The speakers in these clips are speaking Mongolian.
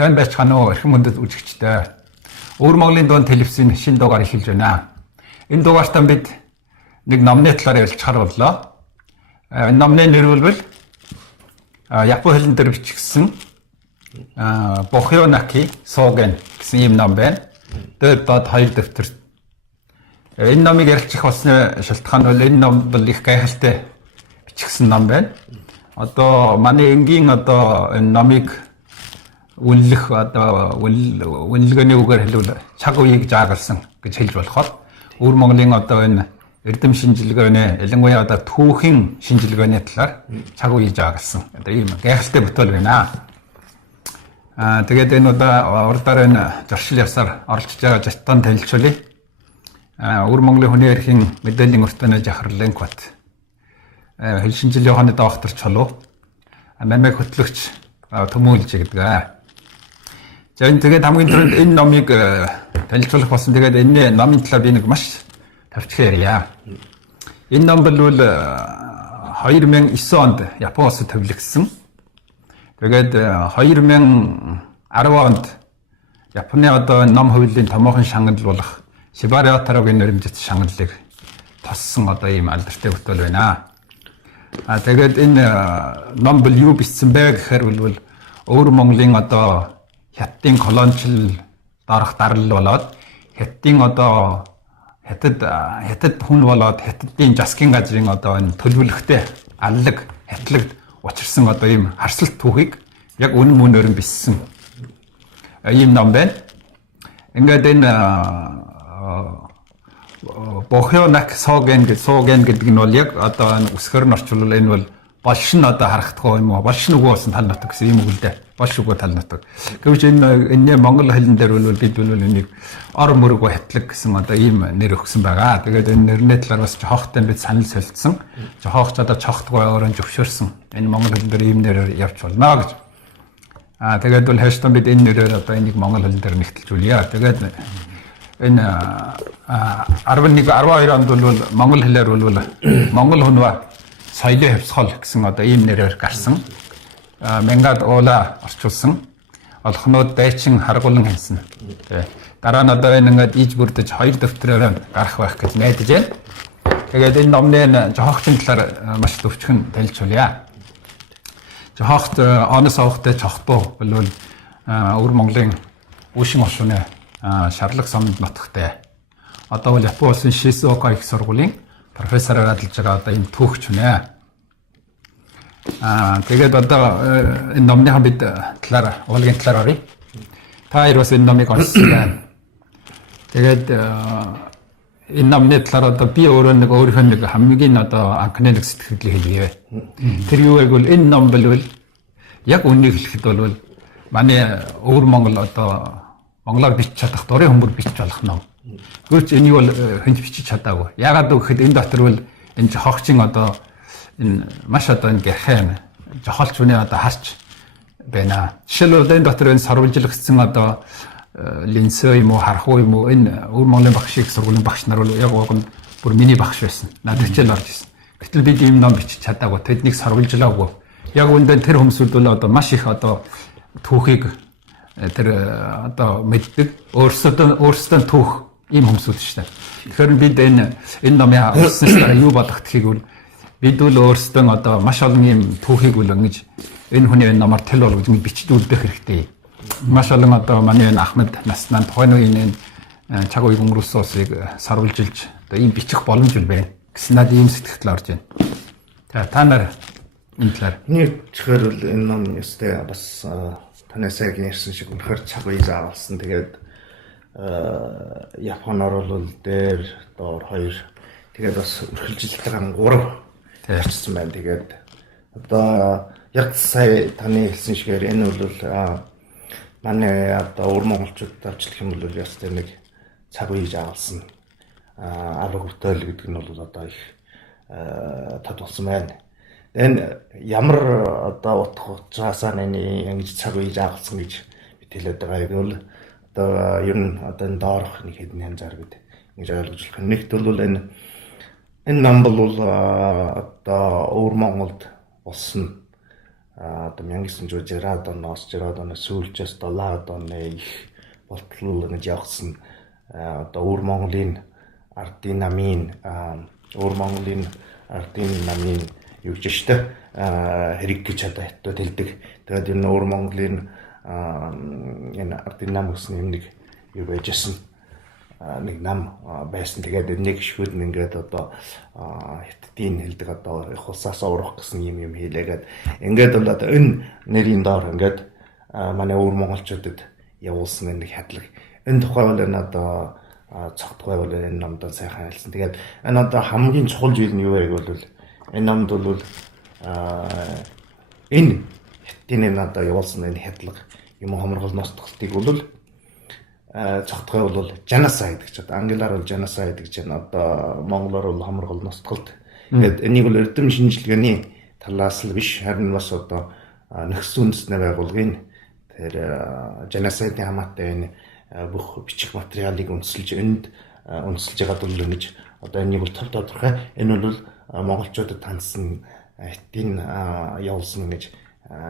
Сайн байцгаана уу эрхэм хүндэт үзэгчдээ. Өвөр Монголын дуун телевизийн шинэ дугаар эхэлж байна. Энэ дугаартаа бид нэг номны талаар ярилцахаар боллоо. Энэ номны нэр бол Япон хэлэн дээр бичигдсэн Бохёнаки Соген гэсэн юм ном байна. Тэр доод хоёр дэвтэр. Энэ номыг ярилцах болсны шалтгаан бол энэ ном бол их гайхалтай бичигдсэн ном байна. Одоо манай энгийн одоо энэ номыг үнэлэх одоо үнэлгээний үгээр хэлбэл цаг үеийг жаагалсан гэж хэлж болохоор Өвөр Монголын одоо энэ эрдэм шинжилгээний ялангуяа одоо түүхийн шинжилгээний талаар цаг үеийг жаагалсан одоо ийм гайхалтай бүтээл байна. Тэгээд энэ одоо урдаар энэ зуршил ясаар оролцож байгаа Жаттан танилцуулъя. Өвөр Монголын хүний эрхийн мэдээллийн өртөний Жахарлын бат хэл шинжилгээ ухааны доктор Чулуу мамиг хөтлөгч Төмөөлж гэдэг. За тэгээд хамгийн түрүүнд энэ номыг танилцуулах болсон. Тэгээд энэ номын талаар би нэг маш тавчхан ярья. Энэ ном бол 2009 онд Японоос төвлөгдсөн. Тэгээд 2010 онд Японы одоо ном хуулийн томоохон шагнал болох Шибариотарогийн нэрмжит шагналыг тоссон одоо ийм алдартай бүтээл байна. Тэгээд энэ ном бол юу бичсэн бэ гэхээр бол Өвөр Монголын одоо Хятадын колоничлол дарах дарал болоод Хятадын одоо Хятад хүн болоод Хятадын засгийн газрын одоо энэ төлөвлөгтэй аллаг хятлагд учирсан одоо ийм харсалт түүхийг яг үнэн мөнөөр бичсэн ийм ном байна. Ингээд энэ Бохёнаки Соген гэдэг нь бол яг одоо үсгээр нь орчуулвал энэ бол Болшин одоо харагдах юм уу? Болшин үгүй болсон тал нутаг гэсэн юм үг л дээ. Болш үгүй тал нутаг. Гэвч энэ монгол хэлэн дээр бол бид бол энийг ор мөрөг хятлаг гэсэн одоо ийм нэр өгсөн байгаа. Тэгээд энэ нэрний талаар бас жоохтой бид санал солилцсон. Жоохч одоо чохтгой өөрөөр зөвшөөрсөн. Энэ монгол хэлэн дээр ийм нэрээр явж болно гэж. Тэгээд бол хэвштэй бид энэ нэрээр одоо энийг монгол хэлэн дээр нэгтэлжүүлье. Тэгээд энэ 12 онд бол монгол хэлээр бол монгол хүнва соёлын хөвсгөл гэсэн одоо ийм нэрээр гарсан. Мянгад уула орчуулсан. Олхнууд дайчин харгуулan хэлсэн. Дараа нь одоо энэ ингээд иж бүрдэж хоёр дэвтрээр гарах байх гэж найдаж байна. Тэгээд энэ номны жохогчийн талаар маш төвчгөн танилцуулъя. Жохогт оноос авахтай чохтуу бол Өвөр Монголын Үүшин оршууны шарлаг самд нутагтай. Одоо бол Япон улсын Шизуока их сургуулийн профессороор ажиллаж байгаа одоо энэ түүхч үнэ. Тэгээд одоо энэ номныхаа бид талаар уулын талаар оръё. Та хоёр бас энэ номыг уншсан байна. Тэгээд энэ номны талаар одоо би өөрөө нэг өөрийнхөө нэг хамгийн одоо анхны нэг сэтгэлийг хэлье. Тэр юу вэ гэвэл энэ ном бол яг үнийг хэлэхэд бол манай Өвөр Монгол одоо монголоор бичиж чадах дурын хүмүүр бичиж болох ном. Гэвч энийг бол хинч бичиж чадаагүй. Яагаад гэвэл энэ дотор бол энэ жохогчийн одоо энэ маш одоо энэ гэрхэн жохолч үний одоо харч байна. Жишээлбэл энэ дотор энэ сурвалжлагдсан одоо линсөө юм уу харах юм уу энэ Өвөр Монголын багшийг сургуулийн багш нар бол яг уг нь бүр миний багш байсан. Надад хичээл орж ирсэн. Гэтэл бид ийм ном бичиж чадаагүй. Тэднийг сурвалжлаагүй. Яг үүндээ тэр хүмүүсүүд бол одоо маш их одоо түүхийг тэр одоо мэддэг өөрсдөө түүх ийм хүмүүсүүд шүү дээ. Тэгэхээр бид энэ номын уншсанаар юу бодох гэхийг бол бид бол өөрсдөө одоо маш олон ийм түүхийг бол ингэж энэ хүний энэ номоор тэл болгож бичиж үлдэх хэрэгтэй. Маш олон одоо манай энэ Ахмад наснаа тухайн үеийн энэ цаг үеийг өнгөрүүлсэн улсыг сарвалжилж одоо ийм бичих боломж байна гэсэн надад ийм сэтгэл орж байна. Та нар энэ талаар нэг чихэр бол энэ ном өстэй бас танаас яг ярьсан шиг үнэхээр цаг үе заавалсан. Тэгээд Японоор бол дээр доор 2 тэгээд бас үргэлжилтийн 3 ярьсан байна. Тэгээд одоо яг сая таны хэлсэн шигээр энэ бол манай одоо Өвөр монголчуудад авчлах юм бол ястай нэг цаг үе заавалсан арга бүтээл гэдэг нь бол одоо их тод болсон байна. Энэ ямар одоо утгаасаа нэг ингэж цаг үе заавалсан гэж бид хэлээд байгаа юм бол одоо ер нь одоо энэ доорх нэг хэдэн янзаар бид ингэж ойлгож болох. Нэгт бол энэ ном бол одоо Өвөр Монголд болсон одоо 1960-аад оноос 60-аад оноос сүүлчээс 70-аад оны их болтол ингэж явсан одоо өвөр Монголын ардын намын юу гэж штэ хэрэг гэж одоо хятад хэлдэг. Тэгээд энэ өвөр Монголын энэ ардын нам гэсэн нэг юу байжсэн нэг нам байсан. Тэгээд энийг шүүд ингээд одоо хятадын хэлдэг одоо их улсаас урах гэсэн юм хийлээгээд ингээд бол одоо энэ нэрийн доор ингээд манай өвөр монголчуудад явуулсан нэг хадлаг. Энэ тухай бол энэ одоо цогтгой бол энэ номдод сайхан хэлсэн. Тэгээд энэ одоо хамгийн чухал зүйл нь юу вэ гэвэл энэ номд бол энэ хятадын энэ одоо явуулсан энэ хадлаг юм хомргол ностголтыг бол цогтгой бол genocide гэж одоо англиар бол genocide гэж байна. Одоо монголоор бол хомргол ностголт. Тэгээд энийг бол эрдэм шинжилгээний талаас л биш харин бас одоо нөхцөл үндэсний байгууллагын тэр genocide-ийн хамаатай энэ бүх бичих материалыг үндэслэж байгаа дул гэж одоо энийг бол тодорхой энэ бол монголчуудад тандсан хятадын явуулсан гэж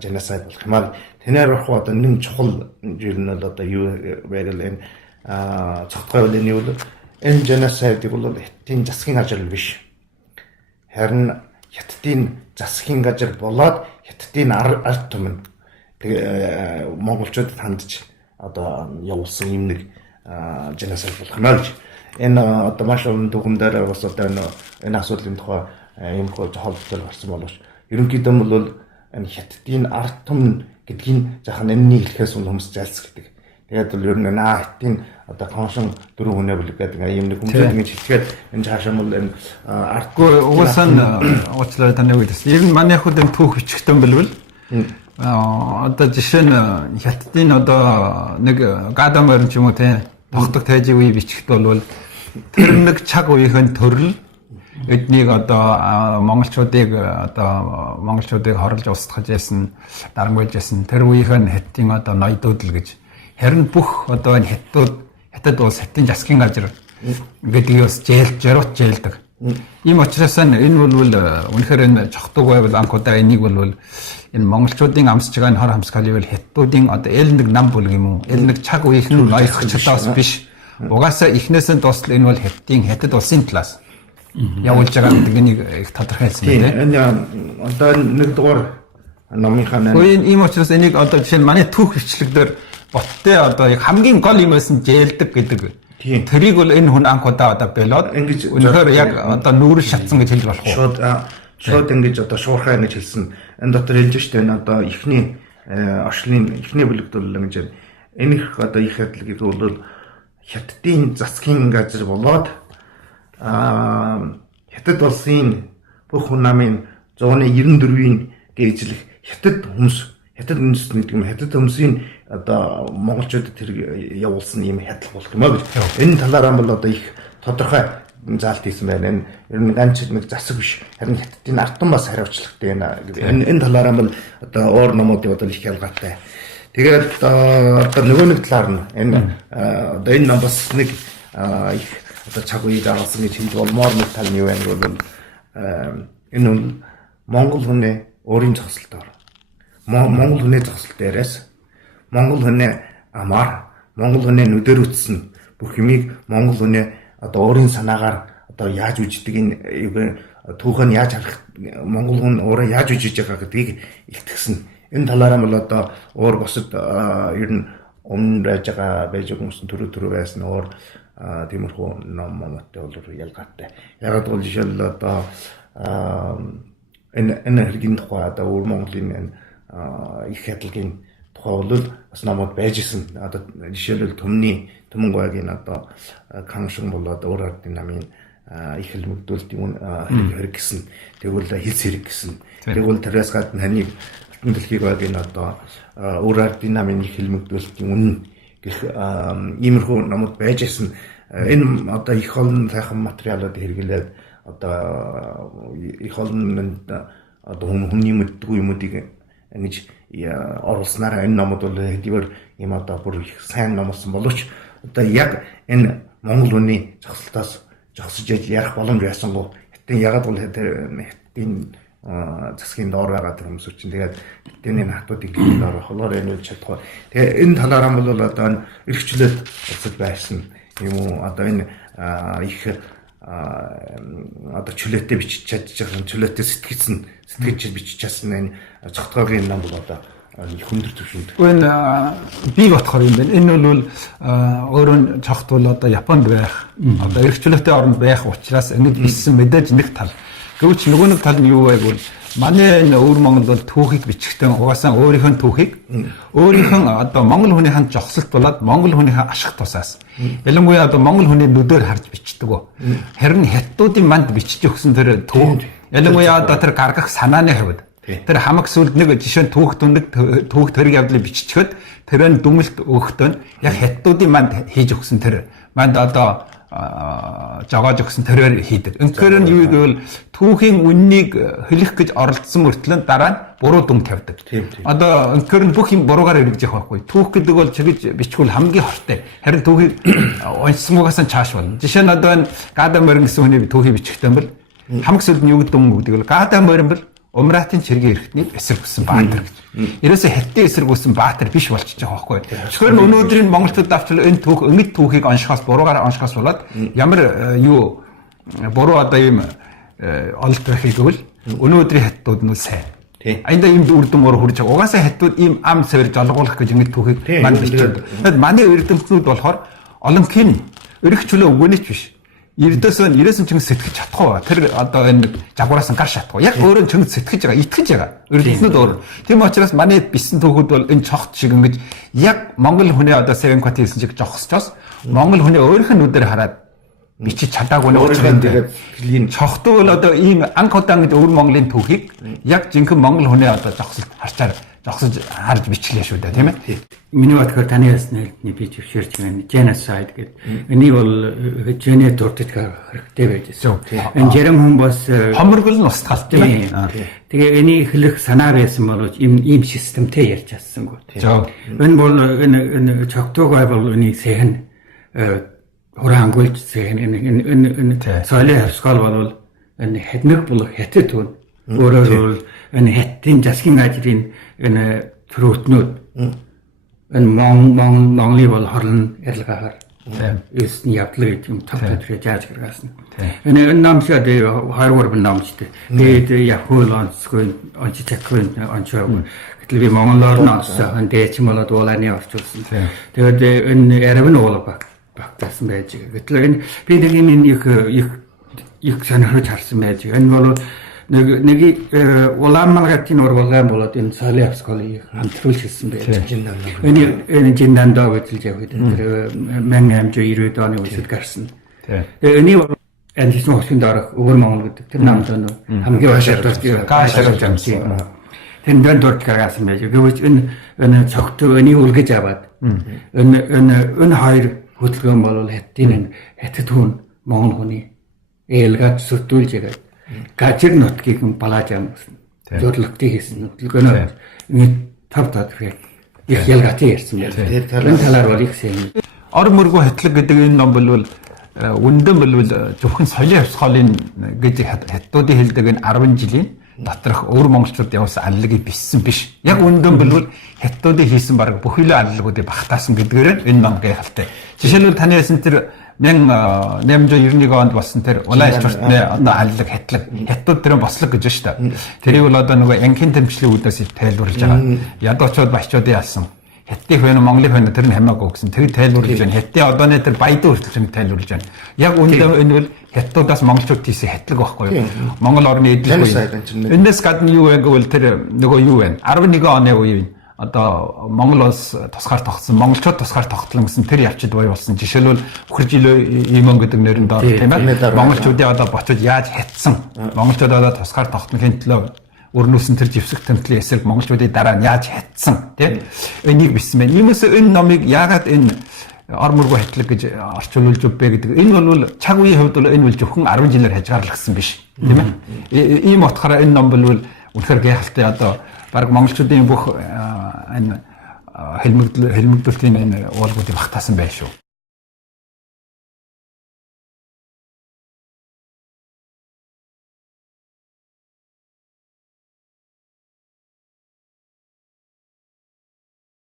genocide болох юм аа. Тэнээр авах одоо нэг чухал зүйл нь бол одоо юу байгаад энэ цогтгой бол энэ genocide-ийг бол хятадын засгийн ажил биш. Харин хятадын засгийн газар болоод хятадын ард түмэн монголчуудад хандж одоо явуулсан юм нэг genocide болох юм аа гэж. Энэ одоо маш олон дүгнэлтээр бас одоо энэ асуудлын тухай юм холбоотой гарсан боловч ерөнхийдөө бол энэ хятадын ард түмэн гэдгийг жаахан энэний хэлхээс хүмүүс зайлсхийдэг. Тэгээд бол ер нь хятадын одоо коншон 4 хүнээ бүлэг гэдэг юм нэг хүмүүс ингэж хэлгээд энэ цаашаа бол энэ ардгүй угаасаа уучлаарай таны үгээс. Ер нь манай хүүд энэ түүх бичгтэн бэлвэл одоо жишээ нь хятадын одоо нэг гадамэр ч юм уу те тогтдог тайжиг үе бичгт бол тэр нэг цаг үеийн төрөл эднийг одоо монголчуудыг хорлож устгаж яасан, дарамгуулж яасан тэр үеийн хятадын одоо ноёдууд л гэж. Харин бүх одоо энэ хятад улс хятадын засгийн газар гэдгийг бас жаргуулж жаялдаг. Ийм учраас энэ бол үнэхээр энэ чогтуг байвал анхудаа энийг бол энэ монголчуудын амсж байгаа энэ хор хамсгалыг бол хятадуудын одоо эл нэг нам бүлэг юм уу? Эл нэг цаг үеийн ноёдчдоос биш. Угаасаа эхнээсээ дуустал энэ бол хятад улсын талаас явуулж байгаа гэдэг нэг их тодорхойлсон байна. Энэ одоо нэг дугаар номынхаа ийм учраас энийг одоо жишээ нь манай түүх хвчлэгдэр боттой одоо яг хамгийн гол юм байсан жээлдэг гэдэг. Тэрийг бол энэ хүн анхудаа одоо болоод өнөхөр яг одоо нүүрэл шатсан гэж хэлж болох уу? Шууд ингэж одоо шуурхай гэж хэлсэн. Энэ дотор хэлж штэ энэ одоо ихний орчлын ихний бүлэгт бол ингэж энэ их одоо их хадлагыг бол хятадын засгийн газар болоод хятад улсын бүх хүн намын 194-ийн гэрчлэх хятад үндэс гэдэг юм хятад хүмүүсийн одоо монголчуудад тэр явуулсан юм хядлах болох юм аа гэж. Энэ талаараа бол одоо их тодорхой заалт хийсэн байна. Энэ ер нь ганц нэг засаг биш. Харин хятадын ард түмэн бас хариуцлагатай байна. Энэ талаараа бол одоо уур номуудыг одоо их ялгаатай. Тэгээд одоо нөгөө нэг талаар нь энэ одоо энэ ном бас нэг их одоо цаг үеийг авсан гэж хэлж болмоор нэг тал нь юу вэ гэвэл энэ бол монгол хүний өөрийн зогсолтоор монгол хүний зогсолт дээрээс монгол хүний амаар монгол хүний нүдээр үтсэн бүх юмыг монгол хүний одоо өөрийн санаагаар одоо яаж үждэг энэ түүхэн яаж харах монгол хүн өөрөө яаж үжиж байгаа гэдгийг илтгэсэн. Энэ талаараа бол одоо өөр босод ер нь өмнө байж хүмүүс төрөө байсан өөр тиймэрхүү номтой бол ялгаатай. Яг бол жишээл одоо энэ хэргийн тухай одоо өвөр Монголын их хадлагын тухай бол бас номод байж исэн. Одоо жишээлбэл Төмөн гуайгийн одоо коншон болоод өөр ардын намын их хэлмэгдүүлэлтийн хэрэг гэсэн. Тэгвэл хэлс хэрэг гэсэн. Тэгвэл тэрээс гадна ханий алтан дэлхийг гуайгийн одоо өөр ардын намын их хэлмэгдүүлэлтийн үнэн гэх иймэрхүү номод байж исэн. Энэ одоо их олон сайхан материалууд хэрэглээд одоо их олон одоо хүмүүний мэддэггүй юмуудыг ингэж оруулснараа энэ номод бол хэдийгээр юм одоо бүр их сайн номлосон боловч одоо яг энэ монгол хүний зогсолтоос зогсож ярих боломж байсангүй хэтийн ягаад бол хэтийн засгийн доор байгаа хүмүүс чинь тэгээд тэдний хатуудыг хэлээд орох болохоор энэ үл чадахгүй. Тэгээ энэ талаараа бол одоо эрхчлээд улсад байсан юм уу одоо энэ их одоо чөлөөтэй бичиж чадчихсан чөлөөтэй сэтгэж бичиж чадсан энэ цогтгоогийн нам бол одоо хүндэр төвшөнд. Энэ би бодохоор юм байна. Энэ бол өөрөө цогт бол одоо Японд байх одоо эрх чөлөөтэй оронд байх учраас ингэж бичсэн мэдээж нэг тал. Гэвч нөгөө нэг тал нь юу вэ гэвэл манай энэ өвөр Монгол бол түүхийг бичгтэн угаасаа өөрийнхөө түүхийг өөрийнхөө одоо монгол хүнийхэн жогсолт болоод монгол хүнийхэн ашиг тусаас ялангуяа одоо монгол хүний нүдээр харж бичдэг. Харин хятадуудын манд бичиж өгсөн тэр түүх ялангуяа одоо тэр гаргах санааны хувьд тэр хамаг сүлд нэг жишээ нь түүх төрөг явдлыг биччихэд тэрэн дүмэлт өгөхдөө яг хятадуудын манд хийж өгсөн тэр манд одоо жагааж өгсөн тэрээр хийдэг. Өнөхөр нь юу гэвэл түүхийн үннийг хэлэх гэж оролдсон мөртлөө дараа нь буруу дүн тавьдаг. Одоо өнөхөр нь бүх юм буруугаар хэрэгжих байхгүй. Түүх гэдэг бол чигж бичгүүл хамгийн хортой. Харин түүхийг уншсангаас нь цааш болно. Жишээ нь одоо энэ Гада морин гэсэн хүний түүхийг бичихтэй бол хамаг сүлд нь юу гэдэг юм гэдэг бол Гада морин бол Умратын чиргийн эрхтний эсрэг хүссэн баатар гэж. Ерөөсө хятадын эсрэг хүссэн баатар биш болчихж байгаа байхгүй. Тэгэхээр өнөөдрийн монголчууд давчил энэ түүх өнгөт түүхийг оншихоос буруугаар оншихоос болоод ямар юу буруу одоо ийм олд байхыг гэвэл өнөөдрийн хятадууд нь сайн. Аянда ийм үрдэн мөр хурж байгаа. Угаасаа хятадууд ийм ам савир жолгуулах гэж өнгөт түүхийг манд бичдэг. Тэгэд манай эрдэмтнүүд болохоор олонхын өрх чөлөө өгөөний ч биш. Ердөөс нь чинь сэтгэж чадахгүй. Тэр одоо энэ жагуураас нь гарч чадахгүй. Яг өөрөө чинь сэтгэж байгаа, итгэж байгаа. Ердөөснүүд өөр. Тийм учраас манай бисэн түүхүүд бол энэ цогт шиг ингэж яг монгол хүний одоо Севенкот хийсэн шиг жогсчоос монгол хүний өөрийнх нь нүдээр хараад бичиж чадаагүй нь өөрчлөлт цогтуу бол одоо ийм анх удаан гэж өвөр Монголын түүхийг яг жинхэнэ монгол хүний одоо жогсолт харчаар зогсож харж бичлээ шүү дээ, тийм ээ. Миний бодохоор таны ясны би зөвшөөрч байна. Genocide гэдэг. Энийг бол гене дурддаг хэрэгтэй байж байна. Энэ Jerem хүн бас хомргол нь устгал тийм ээ. Тэгээ энийг хэлэх санаа байсан бол ийм системтэй ярьж чадсангүй. Энэ бол энэ чогтойгой бол энийг sähen хураангуйлж sähen энэ соёлын хавсгал бол энэ хэднэг болох хятад хүн өөрөөр энэ хятадын засгийн газрын энэ төрөтнүүд энэ Монголын бол хорлон ярилгаагаар эсний явдлыг гэж юм тавтаж яаж гаргасан. Энэ намшаад 2 намчтай. Тэгээд Яхул онцгой чакрын онцгой. Гэтэл би монголоор нь онцсон. Дээч юм болоод уулааны орчуулсан. Тэгээд энэ ярив нь уул багтаасан байж. Гэтэл энэ би нэг юм их санахж харсан байж. Энэ бол нэг улаанмалгатын урвалгаан болоод энэ соёлын хавсгалыг хамтруулж хэлсэн байж. Энэ жиндандаа гэж явж байгаа. 1890 оны үед гарсан. Энийг антисм хөсөнд орох өвөр Монгол гэдэг тэр намд хамгийн гашаар жамсан. Тэндэн дурд гаргасан байж. Гэвч энэ цогтөө энийг үлгэж аваад энэ хоёр хөдөлгөөн бол хятад хүн Монгол хүний ээлгад сүрдүүлж байгаа. Гажир нутгийг балааж амсан. Зөвлөлтийг хийсэн хөдөлгөөнөө нэг тав тодорхой их ялгаатай ярьсан байна. Тэр талаар бол их сайн. Ор мөргөө хатлаг гэдэг энэ ном бол үнэн бол зөвхөн соёлын хавсгалын гэж хятадуудын хэлдэг энэ 10 жилийн доторх өвөр монголчууд явуулсан аллагыг бичсэн биш. Яг үнэн бол хятадуудын хийсэн баг бүхэлээ аллагуудыг багтаасан гэдгээр энэ ном гайхалтай. Жишээлбэл таны хэлсэн тэр 1891 онд болсон тэр улаан чортны одоо аллаг хятад тэр бослог гэж шүү дээ. Тэрийг бол одоо нөгөө анхин тэмцлийн үүдээс тайлбарлаж байгаа. Ядуучууд бачуудын ялсан. Хятадын хойно Монголын хойно тэр нь хамаагүй гэсэн. Тэр тайлбарлаж байна. Хятадын одооны тэр баядан хүртэл тайлбарлаж байна. Яг үүндээ энэ бол хятадудаас монголчууд хийсэн хатлаг байхгүй юу? Монгол орны эдлэг үе. Энэс гадна юу вэ гэвэл тэр нөгөө юу вэ? 11 оны үе одоо Монгол улс тусгаар тогтсон, монголчууд тусгаар тогтлон гэсэн тэр явцад бай болсон. Жишээлбэл Үхэр жилөө Имон гэдэг нэрэн доор тийм ээ. Монголчуудын одоо бочод яаж хятсан? Монголчууд одоо тусгаар тогтнохын төлөө өрнүүлсэн тэр живсэг тэмцлийн эсрэг монголчуудын дараа нь яаж хятсан тийм энийг бичсэн байна. Иймээс энэ номыг яагаад энэ ор мөргөө хатлаг гэж орчуулж өгбэ гэдэг. Энэ бол цаг үеийн хувьд бол энэ бол зөвхөн 10 жилээр хязгаарлагдсан биш тийм ээ. Ийм утгаараа энэ ном бол үнэхээр гайхалтай одоо баг монголчуудын бүх энэ хэлмэгдүүлтийн энэ уулгуудыг багтаасан байх шүү.